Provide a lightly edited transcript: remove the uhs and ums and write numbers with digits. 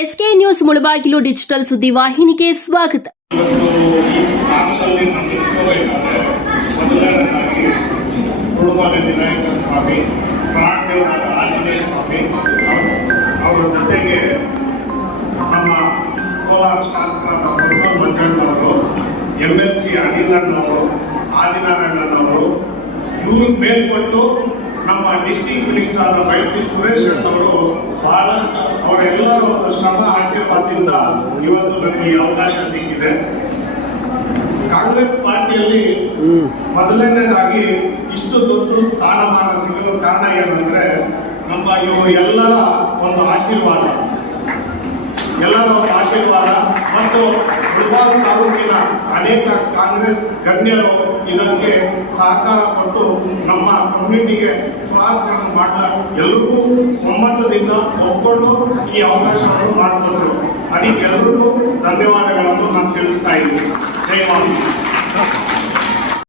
SK news Mulbagal digital ಸುದ್ದಿವಾಹಿನಿಗೆ ಸ್ವಾಗತ. ಸ್ವಾಮಿ ಪ್ರಾಣದೇವರಾದ ಆಂಜನೇಯ ಸ್ವಾಮಿ ಅವರ ಜೊತೆಗೆ ನಮ್ಮ ಕೋಲಾರ ಶಾಸಕರಾದ ಪ್ರಫುಲ್ ಮಂಜಣ್ಣವರು, MLC ಅನಿಲಣ್ಣವರು, ಆದಿನಾರಾಯಣನವರು, ಇವ್ರಿಗೆ ಮೇಲ್ಪಟ್ಟು ನಮ್ಮ ಡಿಸ್ಟ್ರಿಕ್ಟ್ ಮಿನಿಸ್ಟರ್ ಆದ ಬೈತಿ ಸುರೇಶ್ ಅವರು ಬಹಳಷ್ಟು ಅವರೆಲ್ಲರ ಒಂದು ಶ್ರಮ ಆಶೀರ್ವಾದದಿಂದ ಇವತ್ತು ನಮಗೆ ಈ ಅವಕಾಶ ಸಿಕ್ಕಿದೆ. ಕಾಂಗ್ರೆಸ್ ಪಾರ್ಟಿಯಲ್ಲಿ ಮೊದಲನೇದಾಗಿ ಇಷ್ಟು ದೊಡ್ಡ ಸ್ಥಾನಮಾನ ಸಿಗಲು ಕಾರಣ ಏನಂದ್ರೆ ನಮ್ಮ ಇವರು ಎಲ್ಲರ ಒಂದು ಆಶೀರ್ವಾದ ಮತ್ತು ಮುಳಬಾಗ ತಾಲೂಕಿನ ಅನೇಕ ಕಾಂಗ್ರೆಸ್ ಗಣ್ಯರು ಇದಕ್ಕೆ ಸಹಕಾರ ಕೊಟ್ಟು ನಮ್ಮ ಕಮ್ಯುನಿಟಿಗೆ ಸುಹಾಸಗಳನ್ನು ಮಾಡಲ ಎಲ್ಲರಿಗೂ ಒಮ್ಮತದಿಂದ ಒಪ್ಪಿಕೊಂಡು ಈ ಅವಕಾಶವನ್ನು ಮಾಡಿಕೊಂಡ್ರು. ಅದಕ್ಕೆ ಎಲ್ಲರಿಗೂ ಧನ್ಯವಾದಗಳನ್ನು ನಾನು ತಿಳಿಸ್ತಾ ಇದ್ದೀನಿ. ಜೈ ಮಾತಾ.